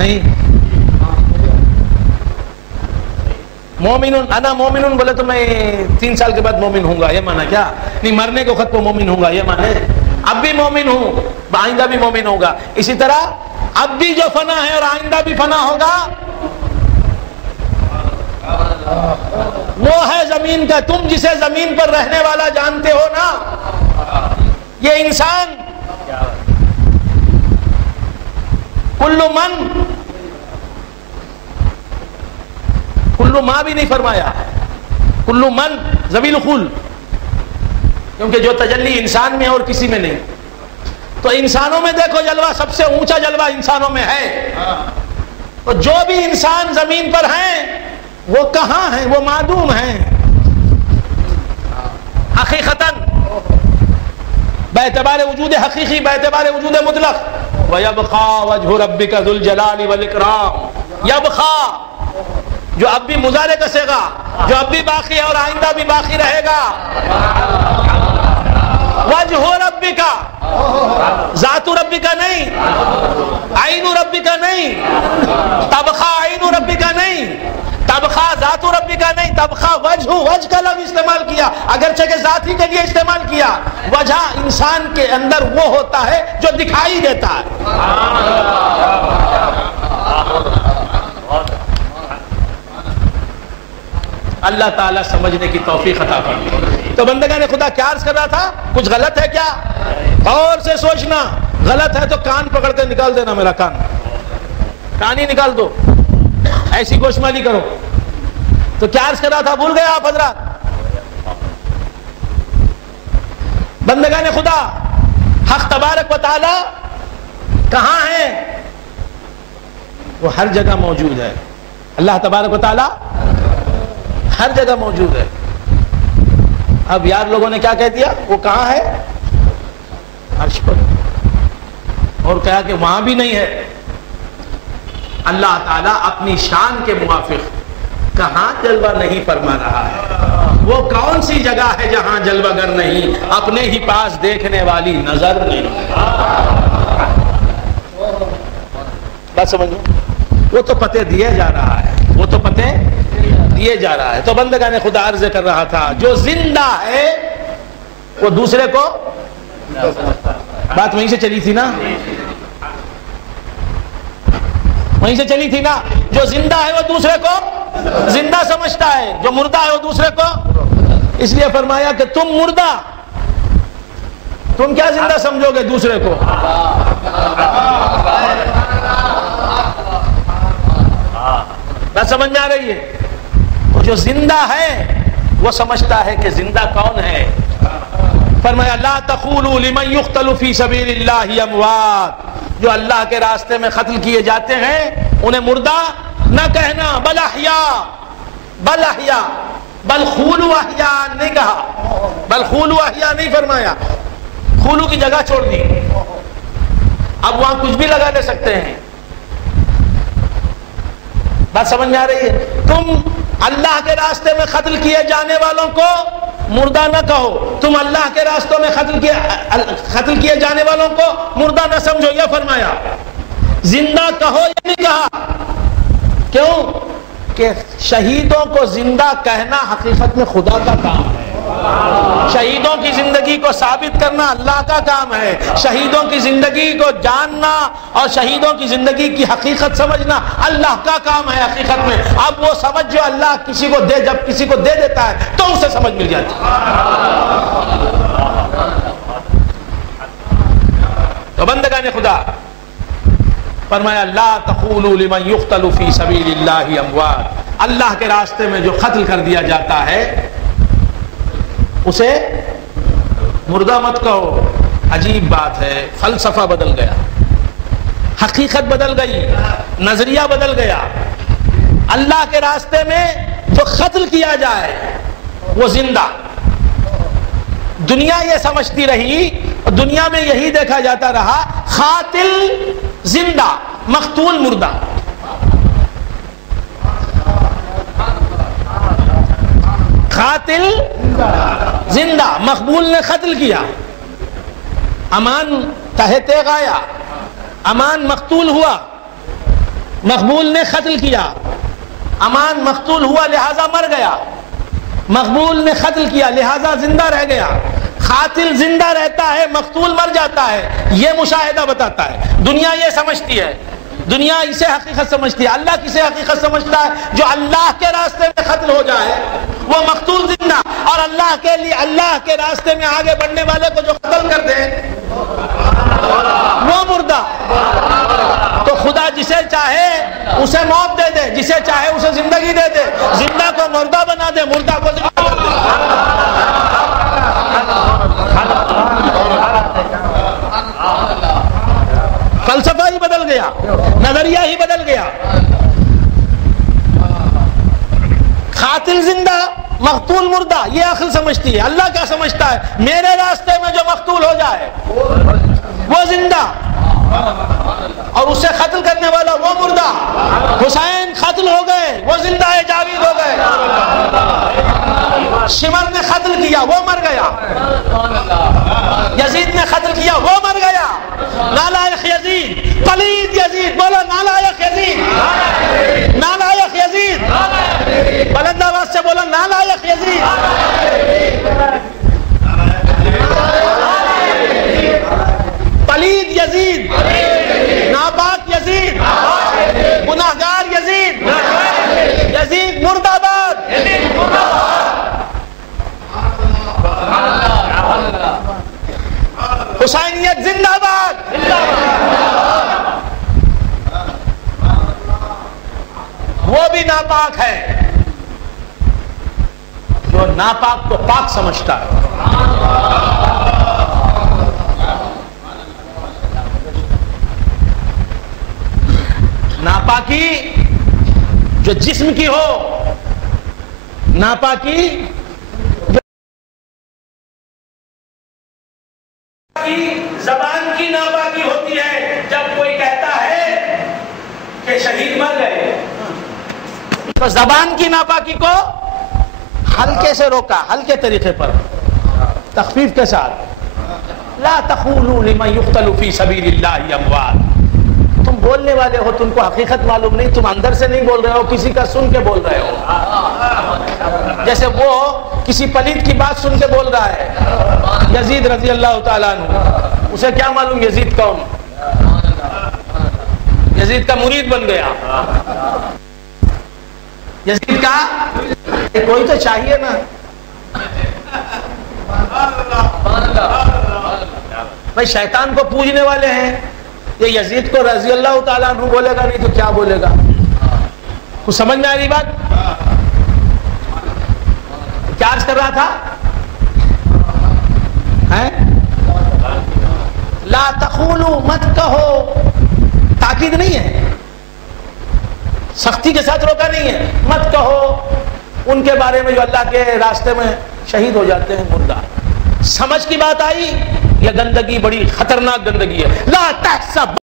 نہیں؟ مومنون انا مومنون بولے تو میں 3 سال کے بعد مومن ہوں گا، یہ مانا کیا؟ نہیں، مرنے کے وقت کو مومن ہوں گا، یہ مانے اب بھی مومن ہوں، آئندہ بھی مومن ہوگا۔ اسی طرح اب بھی جو فنا ہے اور آئندہ بھی فنا ہوگا وہ ہے زمین کا۔ تم جسے زمین پر رہنے والا جانتے ہو نا، یہ انسان کلو ماں بھی نہیں فرمایا، کلو من ذویل خول، کیونکہ جو تجلی انسان میں اور کسی میں نہیں۔ تو انسانوں میں دیکھو جلوہ، سب سے اونچا جلوہ انسانوں میں ہے۔ تو جو بھی انسان زمین پر ہیں وہ کہاں ہیں؟ وہ معدوم ہیں حقیقتاً، باعتبار وجود حقیقی، باعتبار وجود مطلق۔ وَيَبْقَى وَجْهُ رَبِّكَ ذُو الْجَلَالِ وَالْإِكْرَامِ، یبقى جو اب بھی مضارع کا صیغہ، جو اب بھی باقی ہے اور آئندہ بھی باقی رہے گا۔ وجہ ربک، ذات ربک نہیں، عین ربک نہیں، تبخا عین ربک نہیں، تبخا ذات ربک نہیں، تبخا وجہ کا لفظ استعمال کیا، اگرچہ کہ ذات ہی کے لیے استعمال کیا۔ وجہ انسان کے اندر وہ ہوتا ہے جو دکھائی دیتا ہے۔ اللہ تعالیٰ سمجھنے کی توفیق عطا فرمائے۔ تو بندگان خدا کیا عرض کر رہا تھا؟ کچھ غلط ہے کیا؟ غور سے سوچنا، غلط ہے تو کان پکڑ کے نکال دینا، میرا کان ہی نکال دو، ایسی گوشمالی کرو۔ تو کیا عرض کر رہا تھا؟ بھول گئے آپ حضرات؟ بندگان خدا، حق تبارک و تعالی کہاں ہے؟ وہ ہر جگہ موجود ہے۔ اللہ تبارک و تعالی ہر جگہ موجود ہے۔ اب یار لوگوں نے کیا کہہ دیا؟ وہ کہاں ہے؟ عرش پر، اور کہا کہ وہاں بھی نہیں ہے۔ اللہ تعالیٰ اپنی شان کے موافق کہاں جلوہ نہیں فرما رہا ہے؟ وہ کون سی جگہ ہے جہاں جلوہ گر نہیں؟ اپنے ہی پاس دیکھنے والی نظر نہیں۔ بات سمجھو، وہ تو پتے دیے جا رہا ہے، وہ تو پتے دیے جا رہا ہے۔ تو بندگان خدا عرض کر رہا تھا، جو زندہ ہے وہ دوسرے کو، بات وہیں سے چلی تھی نا، وہیں سے چلی تھی نا، جو زندہ ہے وہ دوسرے کو زندہ سمجھتا ہے، جو مردہ ہے وہ دوسرے کو۔ اس لیے فرمایا کہ تم مردہ، تم کیا زندہ سمجھو گے دوسرے کو؟ بات سمجھ میں آ رہی ہے؟ جو زندہ ہے وہ سمجھتا ہے کہ زندہ کون ہے۔ فرمایا لا تقولوا لمن يقتل في سبيل الله اموات، جو اللہ کے راستے میں قتل کیے جاتے ہیں انہیں مردہ نہ کہنا، بل احیاء، بل احیاء، بل قولوا احیاء نہیں کہا، بل قولوا احیاء نہیں فرمایا، قولوا کی جگہ چھوڑ دی۔ اب وہاں کچھ بھی لگا لے سکتے ہیں۔ بات سمجھ میں آ رہی ہے؟ تم اللہ کے راستے میں قتل کیے جانے والوں کو مردہ نہ کہو، تم اللہ کے راستوں میں قتل کیے جانے والوں کو مردہ نہ سمجھو، یہ فرمایا۔ زندہ کہو یہ نہیں کہا، کیوں کہ شہیدوں کو زندہ کہنا حقیقت میں خدا کا کام ہے۔ شہیدوں کی زندگی کو ثابت کرنا اللہ کا کام ہے، شہیدوں کی زندگی کو جاننا اور شہیدوں کی زندگی کی حقیقت سمجھنا اللہ کا کام ہے حقیقت میں۔ اب وہ سمجھ جو اللہ کسی کو دے، جب کسی کو دے دیتا ہے تو اسے سمجھ مل جاتی ہے۔ تو بندگان خدا فرمایا لا تقولوا لمن يقتل في سبيل الله اموات، اللہ کے راستے میں جو قتل کر دیا جاتا ہے اسے مردہ مت کہو۔ عجیب بات ہے، فلسفہ بدل گیا، حقیقت بدل گئی، نظریہ بدل گیا۔ اللہ کے راستے میں جو قتل کیا جائے وہ زندہ، دنیا یہ سمجھتی رہی، دنیا میں یہی دیکھا جاتا رہا، قاتل زندہ، مقتول مردہ۔ قاتل زندہ، مقبول نے قتل کیا، امان تحت آیا، امان مقتول ہوا، مقبول نے قتل کیا، امان مقتول ہوا لہذا مر گیا، مقبول نے قتل کیا لہذا زندہ رہ گیا، قاتل زندہ رہتا ہے مقتول مر جاتا ہے، یہ مشاہدہ بتاتا ہے۔ دنیا یہ سمجھتی ہے، دنیا اسے حقیقت سمجھتی ہے۔ اللہ کسے حقیقت سمجھتا ہے؟ جو اللہ کے راستے میں قتل ہو جائے وہ مقتول زندہ، اور اللہ کے لیے اللہ کے راستے میں آگے بڑھنے والے کو جو قتل کر دے وہ مردہ۔ تو خدا جسے چاہے اسے موت دے دے، جسے چاہے اسے زندگی دے دے، زندہ کو مردہ بنا دے، مردہ کو زندہ کر دے۔ فلسفہ ہی بدل گیا، نظریہ ہی بدل گیا۔ قاتل زندہ مقتول مردہ، یہ عقل سمجھتی ہے۔ اللہ کیا سمجھتا ہے؟ میرے راستے میں جو مقتول ہو جائے وہ زندہ، اور اسے قتل کرنے والا وہ مردہ۔ حسین قتل ہو گئے، وہ زندہ ہے، جاوید ہو گئے۔ شمر نے قتل کیا، وہ مر گیا۔ یزید نے قتل کیا، وہ مر گیا۔ نالائق یزید، پلید یزید، بولو نالائق یزید، نالائق یزید، بلند آواز سے بولو نالائق یزید۔ پلید یزید، ناپاک یزید، گناہگار یزید، یزید مرد آباد۔ حسینیت زندہ باد۔ وہ بھی ناپاک ہے جو ناپاک کو پاک سمجھتا ہے۔ ناپاکی جو جسم کی ہو، ناپاکی زبان کی ناپاکی ہوتی ہے جب کوئی کہتا ہے کہ شہید مر گئے، تو زبان کی ناپاکی کو ہلکے سے روکا، ہلکے طریقے پر، تخفیف کے ساتھ۔ لا تقولوا لمن يقتل في سبيل الله اموات۔ تم بولنے والے ہو، تم کو حقیقت معلوم نہیں، تم اندر سے نہیں بول رہے ہو، کسی کا سن کے بول رہے ہو۔ جیسے وہ کسی پلید کی بات سن کے بول رہا ہے، یزید رضی اللہ تعالیٰ عنہ، اسے کیا معلوم یزید کون؟ یزید کا مرید بن گیا۔ یزید کا کوئی تو چاہیے نا۔ بھائی شیطان کو پوجنے والے ہیں، یہ یزید کو رضی اللہ تعالیٰ عنہ بولے گا نہیں تو کیا بولے گا؟ کچھ سمجھ میں آ رہی بات؟ کیا عرض کر رہا تھا؟ لا تقولوا، مت کہو، تاکید نہیں ہے، سختی کے ساتھ روکا نہیں ہے، مت کہو ان کے بارے میں جو اللہ کے راستے میں شہید ہو جاتے ہیں مردہ۔ سمجھ کی بات آئی؟ یہ گندگی بڑی خطرناک گندگی ہے۔ لا تحسب